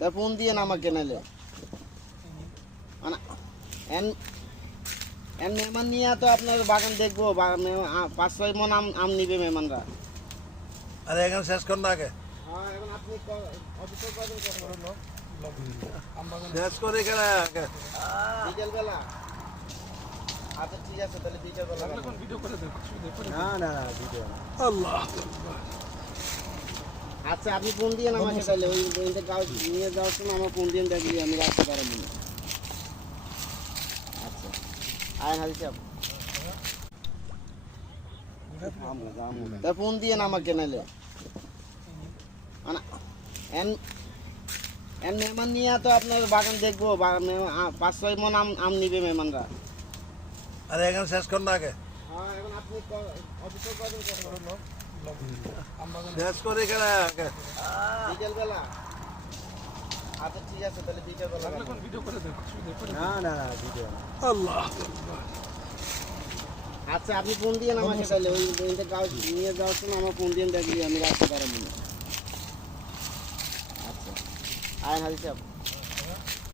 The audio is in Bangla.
তা ফোন দিয়ে না আমাকে নাইলে মানে এন মেহমান নিয়ে তো আপনার বাগান দেখবো 5-6 মন আম নিবে মেহমানরা। আরে এখানে শেষ কর না আগে। হ্যাঁ এখন আপনি অফিসে কয়জন শেষ করে এখানে আগে। বিকেল বেলা? আচ্ছা ঠিক আছে তাহলে বিকেল বেলা ভিডিও করে দেন। না ভিডিও আল্লাহ আচ্ছা আপনি ফোন দিয়ে আমাকে তাহলে ওই গাছ নিয়ে যাওয়ার সময় আমার ফোন দিয়ে দেখলি আমি রাখতে পারবো না। আচ্ছা আয়ন হাজি সাহেব তা ফোন দিয়ে না আমাকে নাইলে মানে এন মেহমান নিয়ে তো আপনার বাগান দেখবো 5-6 মন আম নিবে মেহমানরা। আরে এখানে শেষ কর না আগে। হ্যাঁ এখন আপনি অফিসে কয়জন শেষ করে এখানে আগে। বিকেল বেলা? আচ্ছা ঠিক আছে তাহলে বিকেল বেলা ভিডিও করে দেন। না ভিডিও আল্লাহ আচ্ছা আপনি ফোন দিয়ে আমাকে তাহলে ওই গাছ নিয়ে যাওয়ার সময় আমার ফোন দিয়ে দেখলি আমি রাখতে পারবো না। আচ্ছা আয়ন হাজি সাহেব